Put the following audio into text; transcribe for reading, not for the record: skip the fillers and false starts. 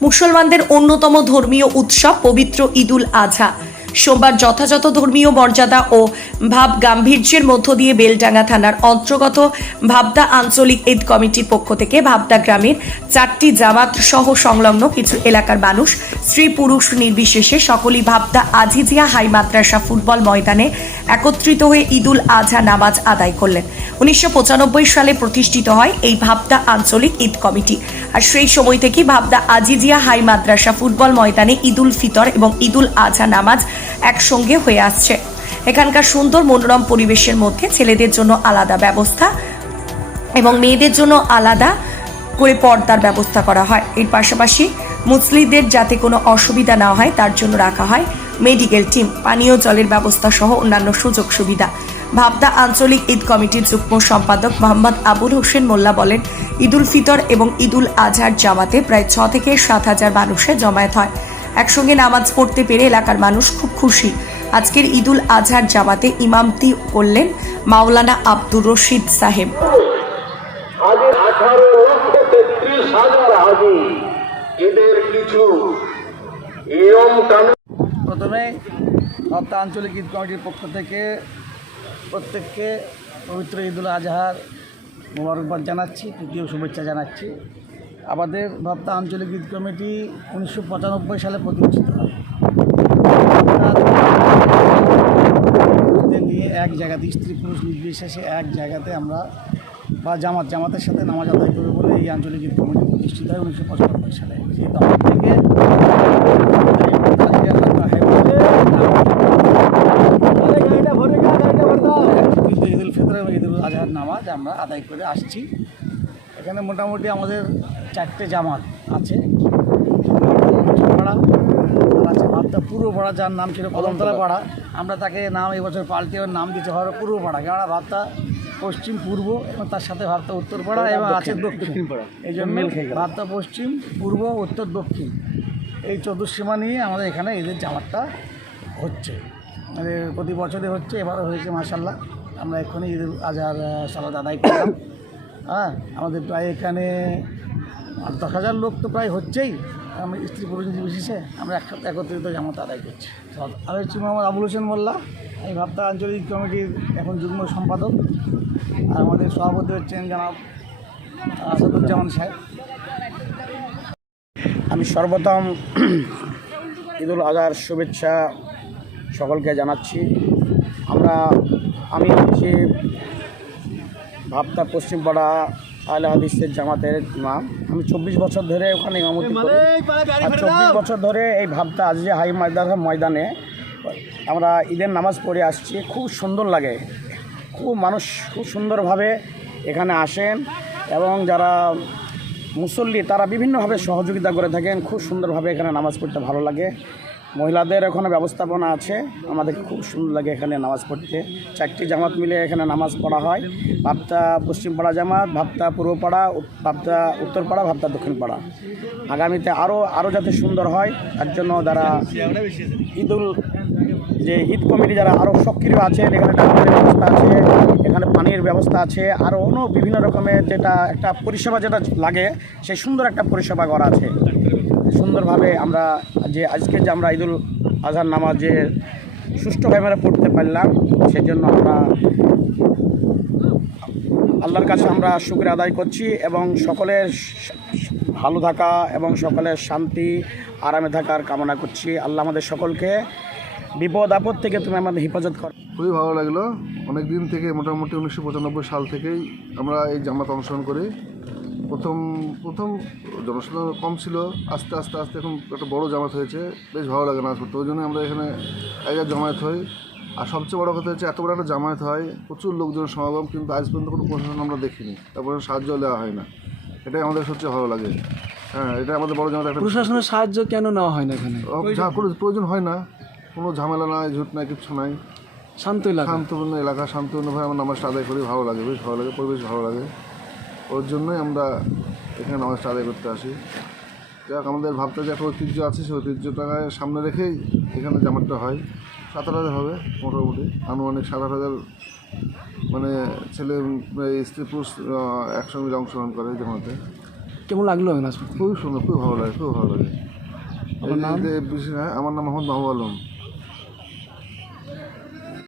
মুসলমানদের অন্যতম ধর্মীয় উৎসব পবিত্র ঈদুল আজহা সোমবার যথাযথ ধর্মীয় মর্যাদা ও ভাব গাম্ভীর্যের মধ্য দিয়ে বেলডাঙ্গা থানার অন্তর্গত ভাবদা আঞ্চলিক ঈদ কমিটির পক্ষ থেকে ভাবদা গ্রামের 4টি জামাত সহ সংলগ্ন কিছু এলাকার মানুষ স্ত্রী পুরুষ নির্বিশেষে সকলেই ভাবদা আজিজিয়া হাই মাদ্রাসা ফুটবল ময়দানে একত্রিত হয়ে ঈদুল আজহা নামাজ আদায় করলেন। 1995 সালে প্রতিষ্ঠিত হয় এই ভাবদা আঞ্চলিক ঈদ কমিটি, আর সেই সময় থেকে ভাবদা আজিজিয়া হাই মাদ্রাসা ফুটবল ময়দানে ঈদুল ফিতর এবং ঈদুল আজহা নামাজ একসঙ্গে হয়ে আসছে। এখানকার সুন্দর মনোরম পরিবেশের মধ্যে ছেলেদের জন্য আলাদা ব্যবস্থা এবং মেয়েদের জন্য আলাদা করে পর্দার ব্যবস্থা করা হয়। এর পাশাপাশি মুসলিমদের যাতে কোনো অসুবিধা না হয় তার জন্য রাখা হয় মেডিকেল টিম, পানীয় জলের ব্যবস্থা সহ অন্যান্য সুযোগ সুবিধা। ভাবদা আঞ্চলিক ঈদ কমিটির যুগ্ম সম্পাদক মোহাম্মদ আবুল হোসেন মোল্লা বলেন, ঈদুল ফিতর এবং ঈদুল আজহার জামাতে প্রায় 6 থেকে 7 হাজার মানুষের জমায়েত হয়। একসঙ্গে নামাজ পড়তে পেরে এলাকার মানুষ খুব খুশি। আজকের ঈদুল আজহার জামাতে ইমামতি করলেন মাওলানা আব্দুর রশিদ সাহেব। আজের 18,33,000 হাজি এদের কিছু নিয়ম কানুন। প্রথমে ভাবদা আঞ্চলিক ঈদ কমিটির পক্ষ থেকে প্রত্যেককে পবিত্র ঈদুল আজহার মোবারকবাদ জানাচ্ছি, তৃতীয় শুভেচ্ছা জানাচ্ছি। আমাদের ভাবদা আঞ্চলিক ঈদ কমিটি 1995 সালে প্রতিষ্ঠিত হয়। নিয়ে এক জায়গাতে স্ত্রী পুরুষ নির্বিশেষে এক জায়গাতে আমরা বা জামাতের সাথে নামাজ আদায় করবে বলে এই আঞ্চলিক ঈদ কমিটি প্রতিষ্ঠিত হয় 1995 সালে। সেই তখন থেকে ঈদুল ফিতর এবং ঈদুল আজহার নামাজ আমরা আদায় করে আসছি। এখানে মোটামুটি আমাদের 4টে জামাত আছে। পাড়া আর আছে ভাবদা পূর্ব পাড়া, যার নাম ছিল কদমতলা পাড়া। আমরা তাকে নাম এবছর পাল্টে নাম দিতে হবে পূর্ব পাড়া, কেননা ভাবদা পশ্চিম পূর্ব এবং তার সাথে ভাবদা উত্তর পাড়া এবং আছে দক্ষিণ পাড়া। এই জন্য ভাবদা পশ্চিম পূর্ব উত্তর দক্ষিণ এই চতুর্সীমা নিয়ে আমাদের এখানে ঈদের জামাতটা হচ্ছে, মানে প্রতি বছরে হচ্ছে। এবারও হয়েছে মাশাআল্লাহ। আমরা এক্ষুনি ঈদুল আজহার সালাত আদায় করলাম। হ্যাঁ, আমাদের প্রায় এখানে 10,000 লোক তো প্রায় হচ্ছেই। আমরা স্ত্রী পুরুষ নির্বিশেষে আমরা একসাথে একত্রিত জামাত আদায় করছি। আমি হচ্ছি মোহাম্মদ আবুল হোসেন মোল্লা, আমি ভাবদা আঞ্চলিক কমিটির এখন যুগ্ম সম্পাদক। আর আমাদের সভাপতি হচ্ছেন জনাব আসাদুজ্জামান সাহেব। আমি সর্বপ্রথম ঈদুল আজহার শুভেচ্ছা সকলকে জানাচ্ছি। আমি হচ্ছি ভাবদা পশ্চিমপাড়া আহলে হাদিসের জামাতের ইমাম। আমি 24 বছর ধরে ওখানে ইমামতি করি। আর 24 বছর ধরে এই ভাবদা আজিজিয়া হাই মাদ্রাসা ময়দানে আমরা ঈদের নামাজ পড়ে আসছি। খুব সুন্দর লাগে, মানুষ খুব সুন্দরভাবে এখানে আসেন এবং যারা মুসল্লি তারা বিভিন্নভাবে সহযোগিতা করে থাকেন। খুব সুন্দরভাবে এখানে নামাজ পড়তে ভালো লাগে। মহিলাদের ওখানে ব্যবস্থাপনা আছে, আমাদের খুব সুন্দর লাগে এখানে নামাজ পড়তে। 4টি জামাত মিলে এখানে নামাজ পড়া হয়। ভাবদা পশ্চিমপাড়া জামাত, ভাবদা পূর্বপাড়া, ভাবদা উত্তরপাড়া, ভাবদা দক্ষিণপাড়া। আগামীতে আরও যাতে সুন্দর হয় তার জন্য যারা ঈদ কমিটি যারা আরও সক্রিয় আছেন, এখানে ডাক্তারের ব্যবস্থা আছে, এখানে পানির ব্যবস্থা আছে, আরও অন্য বিভিন্ন রকমের যেটা একটা পরিষেবা যেটা লাগে সেই সুন্দর একটা পরিষেবা করা আছে। সুন্দরভাবে আমরা আজকে যে আমরা ঈদুল আজহার নামাজ যে সুষ্ঠুভাবে আমরা পড়তে পারলাম, সেজন্য আমরা আল্লাহর কাছে আমরা শুকরিয়া আদায় করছি এবং সকলের ভালো থাকা এবং সকলের শান্তি আরামে থাকার কামনা করছি। আল্লাহ আমাদের সকলকে বিপদ আপদ থেকে তুমি আমাদের হেফাজত করো। খুবই ভালো লাগলো। অনেক দিন থেকে মোটামুটি 1995 সাল থেকেই আমরা এই জামাত অনুসরণ করি। প্রথম জনসংখ্যা কম ছিল, আস্তে আস্তে এখন একটা বড় জামাত হয়েছে। বেশ ভালো লাগে নামাজ পড়তে, ওই জন্য আমরা এখানে একবার জামায়াত হই। আর সবচেয়ে বড় কথা হচ্ছে এত বড় একটা জামায়াত হয়, প্রচুর লোকজন সমাগম, কিন্তু আজ পর্যন্ত কোনো প্রশাসন আমরা দেখিনি, তারপরে সাহায্য দেওয়া হয় না। এটাই আমাদের সবচেয়ে ভালো লাগে। হ্যাঁ, এটা আমাদের বড় জামাত। একটা প্রশাসনের সাহায্য কেন নেওয়া হয় না এখানে? কোনো প্রয়োজন হয় না, কোনো ঝামেলা নাই, ঝুট নাই, কিচ্ছু নাই। শান্তপূর্ণ এলাকা, শান্তপূর্ণভাবে আমরা নামাজটা আদায় করি। ভালো লাগে, বেশ ভালো লাগে, পরিবেশ ভালো লাগে। ওর জন্যই আমরা এখানে নামাজটা আদায় করতে আসি। যাক, আমাদের ভাবতে যে একটা ঐতিহ্য আছে, সেই ঐতিহ্যটাকে সামনে রেখেই এখানে জামাতটা হয়। 7,000 হবে মোটামুটি, আনুমানিক 7,000 মানে ছেলে স্ত্রী পুরুষ একসঙ্গে অংশগ্রহণ করে জামাতে। কেমন লাগলো নাচ করতে? খুবই সুন্দর, খুব ভালো লাগে, খুব ভালো লাগে। আপনার নাম? আমার নাম মোহাম্মদ মাহবুব আলম।